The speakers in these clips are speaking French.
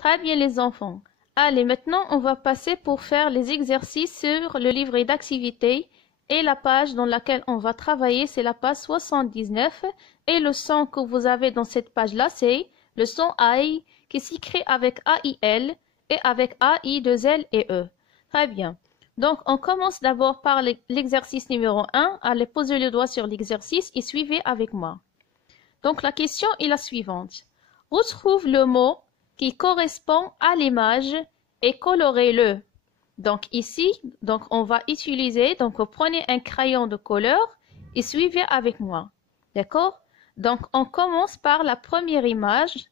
Très bien les enfants. Allez, maintenant on va passer pour faire les exercices sur le livret d'activités et la page dans laquelle on va travailler, c'est la page 79 et le son que vous avez dans cette page-là, c'est le son AI qui s'écrit avec AIL et avec AI2L et E. Très bien. Donc on commence d'abord par l'exercice numéro 1. Allez, posez le doigt sur l'exercice et suivez avec moi. Donc la question est la suivante. Retrouve le mot qui correspond à l'image et colorez-le. Donc ici, donc on va utiliser, donc vous prenez un crayon de couleur et suivez avec moi. D'accord? Donc on commence par la première image.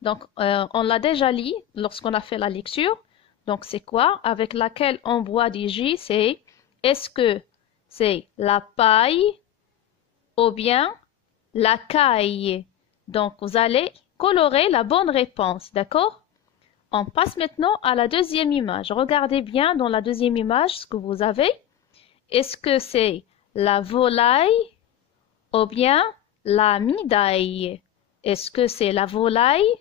Donc on l'a déjà lu lorsqu'on a fait la lecture. Donc c'est quoi? Avec laquelle on boit du jus, c'est est-ce que c'est la paille ou bien la caille? Donc vous allez colorer la bonne réponse, d'accord? On passe maintenant à la deuxième image. Regardez bien dans la deuxième image ce que vous avez. Est-ce que c'est la volaille ou bien la médaille? Est-ce que c'est la volaille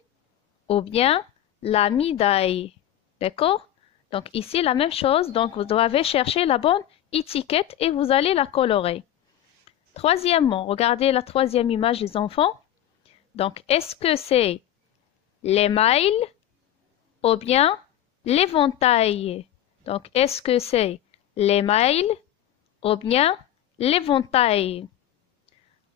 ou bien la médaille? D'accord? Donc ici la même chose. Donc vous devez chercher la bonne étiquette et vous allez la colorer. Troisièmement, regardez la troisième image les enfants. Donc, est-ce que c'est l'émail ou bien l'éventail? Donc, est-ce que c'est l'émail ou bien l'éventail?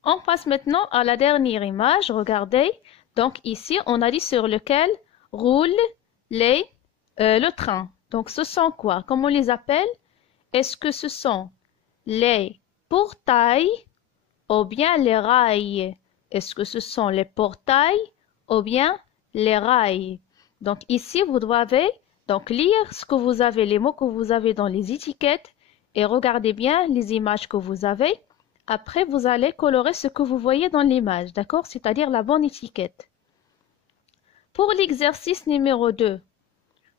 On passe maintenant à la dernière image. Regardez. Donc, ici, on a dit sur lequel roule le train. Donc, ce sont quoi? Comment on les appelle? Est-ce que ce sont les portails ou bien les rails? Est-ce que ce sont les portails ou bien les rails? Donc ici, vous devez donc lire ce que vous avez, les mots que vous avez dans les étiquettes et regardez bien les images que vous avez. Après, vous allez colorer ce que vous voyez dans l'image, d'accord? C'est-à-dire la bonne étiquette. Pour l'exercice numéro 2,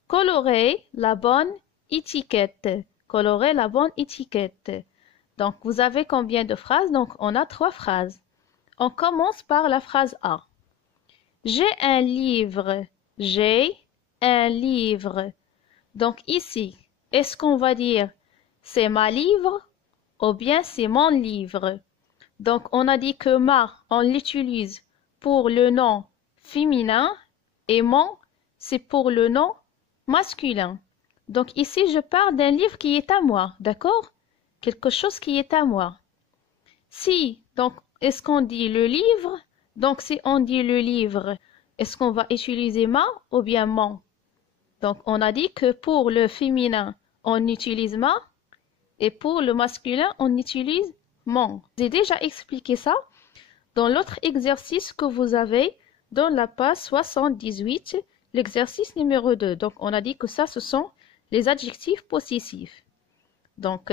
colorez la bonne étiquette. Colorez la bonne étiquette. Donc, vous avez combien de phrases? Donc, on a 3 phrases. On commence par la phrase A. J'ai un livre. J'ai un livre. Donc ici, est-ce qu'on va dire c'est ma livre ou bien c'est mon livre? Donc on a dit que ma, on l'utilise pour le nom féminin et mon, c'est pour le nom masculin. Donc ici, je parle d'un livre qui est à moi, d'accord? Quelque chose qui est à moi. Si, donc, est-ce qu'on dit le livre? Donc, si on dit le livre, est-ce qu'on va utiliser ma ou bien mon? Donc, on a dit que pour le féminin, on utilise ma et pour le masculin, on utilise mon. J'ai déjà expliqué ça dans l'autre exercice que vous avez dans la page 78, l'exercice numéro 2. Donc, on a dit que ça, ce sont les adjectifs possessifs. Donc,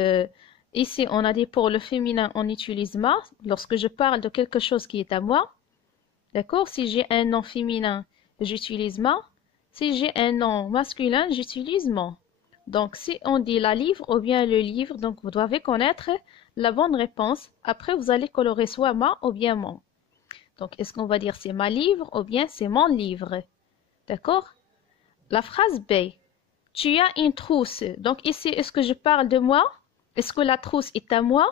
ici, on a dit pour le féminin, on utilise ma. Lorsque je parle de quelque chose qui est à moi, d'accord? Si j'ai un nom féminin, j'utilise ma. Si j'ai un nom masculin, j'utilise mon. Donc, si on dit la livre ou bien le livre, donc vous devez connaître la bonne réponse. Après, vous allez colorer soit ma ou bien mon. Donc, est-ce qu'on va dire c'est ma livre ou bien c'est mon livre? D'accord? La phrase B. Tu as une trousse. Donc ici, est-ce que je parle de moi? Est-ce que la trousse est à moi?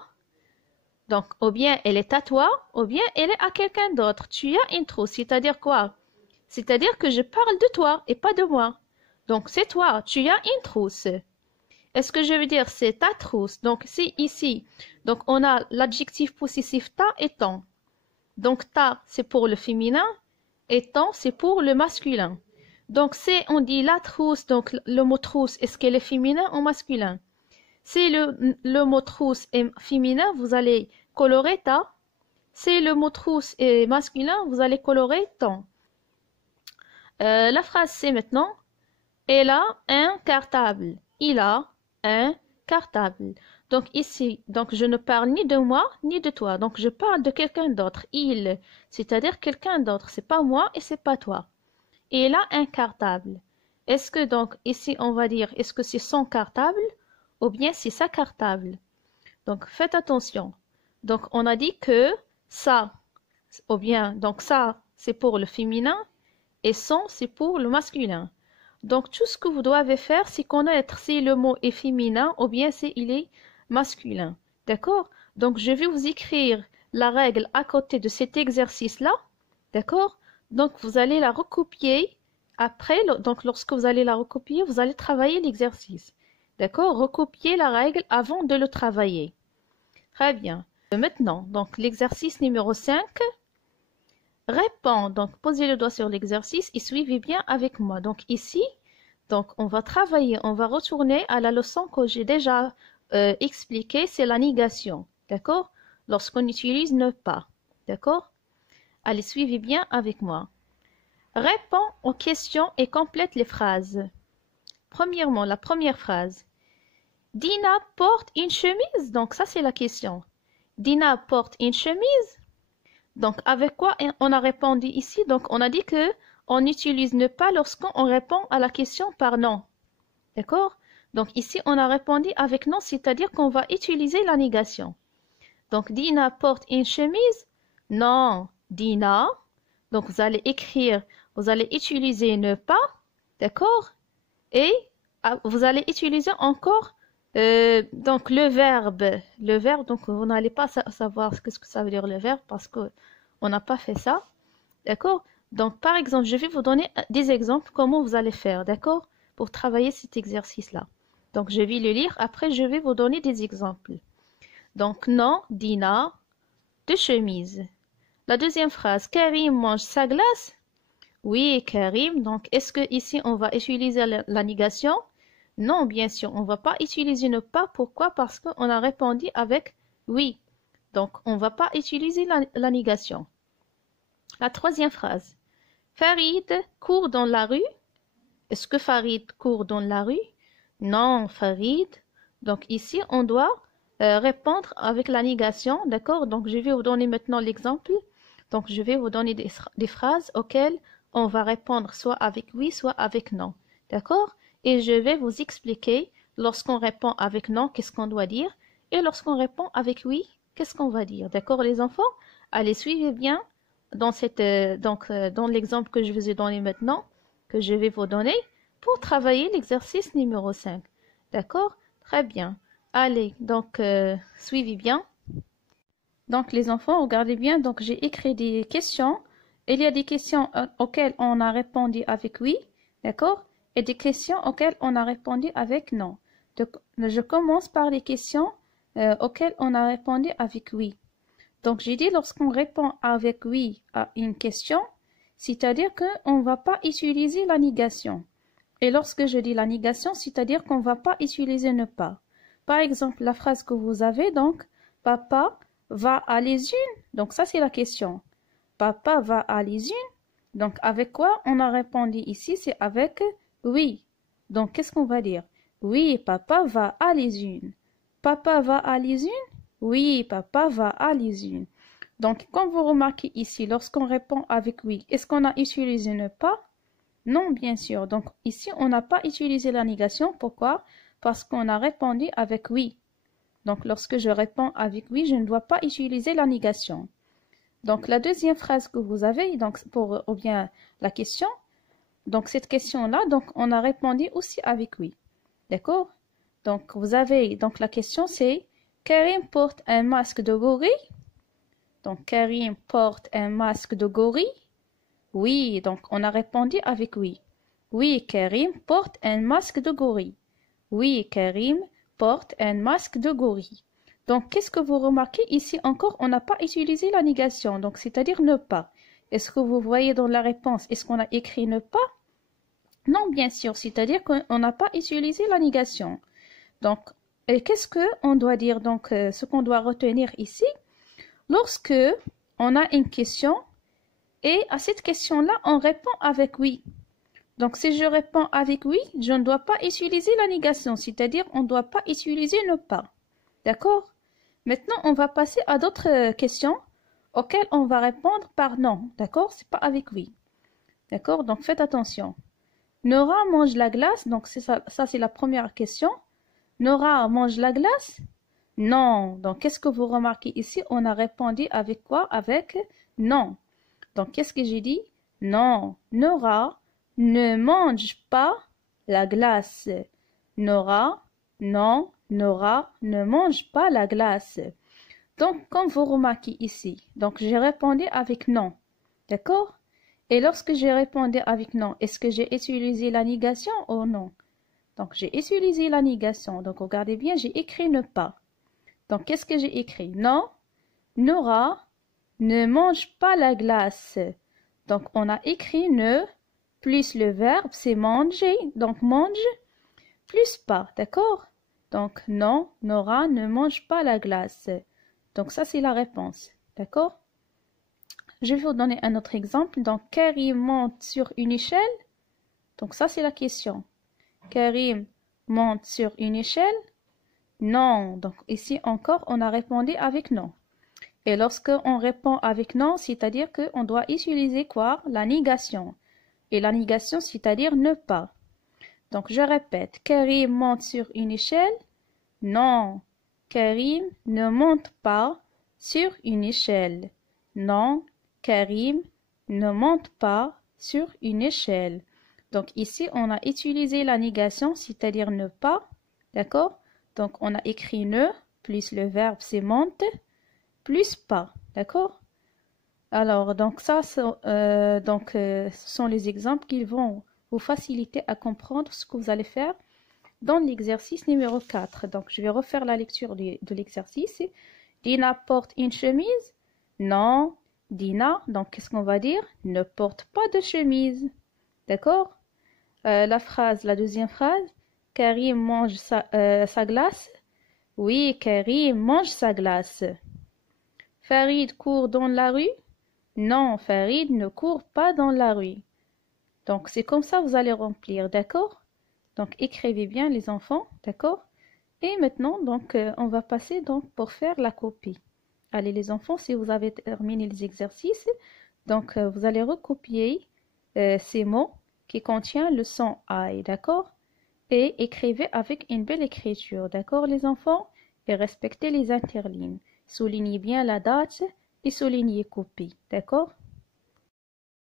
Donc, ou bien elle est à toi, ou bien elle est à quelqu'un d'autre. Tu as une trousse, c'est-à-dire quoi? C'est-à-dire que je parle de toi et pas de moi. Donc, c'est toi, tu as une trousse. Est-ce que je veux dire c'est ta trousse? Donc, c'est ici. Donc, on a l'adjectif possessif ta et ton. Donc, ta, c'est pour le féminin et ton, c'est pour le masculin. Donc, si on dit la trousse, donc le mot trousse, est-ce qu'elle est féminin ou masculin? Si le mot trousse est féminin, vous allez colorer ta. Si le mot trousse est masculin, vous allez colorer ton. La phrase c'est maintenant. Elle a un cartable. Il a un cartable. Donc ici, donc je ne parle ni de moi ni de toi. Donc je parle de quelqu'un d'autre. Il, c'est-à-dire quelqu'un d'autre. C'est pas moi et c'est pas toi. Et il a un cartable. Est-ce que donc ici on va dire est-ce que c'est son cartable ou bien c'est sa cartable? Donc faites attention. Donc on a dit que ça ou bien donc ça c'est pour le féminin et sont, c'est pour le masculin. Donc, tout ce que vous devez faire, c'est connaître si le mot est féminin ou bien si il est masculin. D'accord? Donc, je vais vous écrire la règle à côté de cet exercice-là. D'accord? Donc, vous allez la recopier. Après, donc, lorsque vous allez la recopier, vous allez travailler l'exercice. D'accord? Recopier la règle avant de le travailler. Très bien. Maintenant, donc, l'exercice numéro 5. Réponds. Donc, posez le doigt sur l'exercice et suivez bien avec moi. Donc, ici, donc, on va travailler, on va retourner à la leçon que j'ai déjà expliquée, c'est la négation. D'accord? Lorsqu'on utilise ne pas. D'accord? Allez, suivez bien avec moi. Réponds aux questions et complète les phrases. Premièrement, la première phrase. Dina porte une chemise? Donc, ça, c'est la question. Dina porte une chemise? Donc, avec quoi on a répondu ici? Donc, on a dit que on n'utilise ne pas lorsqu'on répond à la question par non. D'accord? Donc, ici, on a répondu avec non, c'est-à-dire qu'on va utiliser la négation. Donc, Dina porte une chemise? Non, Dina. Donc, vous allez écrire, vous allez utiliser ne pas. D'accord? Et vous allez utiliser encore donc le verbe. Le verbe, donc vous n'allez pas savoir ce que ça veut dire le verbe parce qu'on n'a pas fait ça. D'accord? Donc, par exemple, je vais vous donner des exemples comment vous allez faire, d'accord? Pour travailler cet exercice-là. Donc, je vais le lire. Après, je vais vous donner des exemples. Donc, non, Dina, de chemise. La deuxième phrase, Karim mange sa glace? Oui, Karim. Donc, est-ce que ici, on va utiliser la négation? Non, bien sûr, on ne va pas utiliser ne pas. Pourquoi? Parce qu'on a répondu avec oui. Donc, on ne va pas utiliser la négation. La troisième phrase. Farid court dans la rue. Est-ce que Farid court dans la rue? Non, Farid. Donc ici, on doit répondre avec la négation. D'accord? Donc je vais vous donner maintenant l'exemple. Donc je vais vous donner des phrases auxquelles on va répondre soit avec oui, soit avec non. D'accord? Et je vais vous expliquer lorsqu'on répond avec non, qu'est-ce qu'on doit dire. Et lorsqu'on répond avec oui, qu'est-ce qu'on va dire. D'accord les enfants? Allez, suivez bien dans l'exemple que je vous ai donné maintenant, que je vais vous donner, pour travailler l'exercice numéro 5. D'accord? Très bien. Allez, donc, suivez bien. Donc, les enfants, regardez bien. Donc, j'ai écrit des questions. Il y a des questions auxquelles on a répondu avec oui. D'accord? Et des questions auxquelles on a répondu avec non. Donc, je commence par les questions auxquelles on a répondu avec oui. Donc, j'ai dit lorsqu'on répond avec oui à une question, c'est-à-dire qu'on ne va pas utiliser la négation. Et lorsque je dis la négation, c'est-à-dire qu'on ne va pas utiliser ne pas. Par exemple, la phrase que vous avez, donc, papa va à l'usine. Donc, ça, c'est la question. Papa va à l'usine. Donc, avec quoi on a répondu ici? C'est avec oui. Donc, qu'est-ce qu'on va dire? Oui, papa va à l'usine. Papa va à l'usine? Oui, papa va à l'usine. Donc, comme vous remarquez ici, lorsqu'on répond avec oui, est-ce qu'on a utilisé ne pas? Non, bien sûr. Donc, ici, on n'a pas utilisé la négation. Pourquoi? Parce qu'on a répondu avec oui. Donc, lorsque je réponds avec oui, je ne dois pas utiliser la négation. Donc, la deuxième phrase que vous avez, donc, ou bien la question, donc, cette question-là, donc, on a répondu aussi avec oui. D'accord? Donc, vous avez, donc, la question, c'est Karim porte un masque de gorille? Donc, Karim porte un masque de gorille? Oui, donc on a répondu avec oui. Oui, Karim porte un masque de gorille. Oui, Karim porte un masque de gorille. Donc, qu'est-ce que vous remarquez ici encore? On n'a pas utilisé la négation, donc c'est-à-dire ne pas. Est-ce que vous voyez dans la réponse, est-ce qu'on a écrit ne pas? Non, bien sûr, c'est-à-dire qu'on n'a pas utilisé la négation. Donc, qu'est-ce qu'on doit dire? Donc, ce qu'on doit retenir ici, lorsque on a une question et à cette question-là, on répond avec oui. Donc, si je réponds avec oui, je ne dois pas utiliser la négation, c'est-à-dire on ne doit pas utiliser ne pas. D'accord? Maintenant, on va passer à d'autres questions auxquelles on va répondre par non. D'accord? C'est pas avec oui. D'accord? Donc, faites attention. Nora mange la glace. Donc, ça c'est la première question. Nora mange la glace? Non. Donc, qu'est-ce que vous remarquez ici? On a répondu avec quoi? Avec non. Donc, qu'est-ce que j'ai dit? Non, Nora ne mange pas la glace. Nora, non, Nora ne mange pas la glace. Donc, comme vous remarquez ici, donc j'ai répondu avec non. D'accord? Et lorsque j'ai répondu avec non, est-ce que j'ai utilisé la négation ou non? Donc, j'ai utilisé la négation. Donc, regardez bien, j'ai écrit ne pas. Donc, qu'est-ce que j'ai écrit? Non, Nora ne mange pas la glace. Donc, on a écrit ne, plus le verbe, c'est manger. Donc, mange, plus pas. D'accord? Donc, non, Nora ne mange pas la glace. Donc, ça, c'est la réponse. D'accord? Je vais vous donner un autre exemple. Donc, Karim monte sur une échelle. Donc, ça, c'est la question. Karim monte sur une échelle. Non. Donc, ici encore, on a répondu avec non. Et lorsque on répond avec non, c'est-à-dire qu'on doit utiliser quoi? La négation. Et la négation, c'est-à-dire ne pas. Donc, je répète. Karim monte sur une échelle. Non. Karim ne monte pas sur une échelle. Non. Karim ne monte pas sur une échelle. Donc, ici, on a utilisé la négation, c'est-à-dire ne pas. D'accord? Donc, on a écrit ne, plus le verbe c'est monte, plus pas. D'accord? Alors, donc ça, ce sont les exemples qui vont vous faciliter à comprendre ce que vous allez faire dans l'exercice numéro 4. Donc, je vais refaire la lecture de l'exercice. Dina porte une chemise? Non. Dina, donc qu'est-ce qu'on va dire? Ne porte pas de chemise. D'accord? La deuxième phrase. Karim mange sa glace? Oui, Karim mange sa glace. Farid court dans la rue? Non, Farid ne court pas dans la rue. Donc, c'est comme ça que vous allez remplir, d'accord? Donc, écrivez bien les enfants, d'accord? Et maintenant, donc, on va passer donc pour faire la copie. Allez les enfants, si vous avez terminé les exercices, donc vous allez recopier ces mots qui contiennent le son I, d'accord? Et écrivez avec une belle écriture, d'accord les enfants? Et respectez les interlignes. Soulignez bien la date et soulignez copie, d'accord?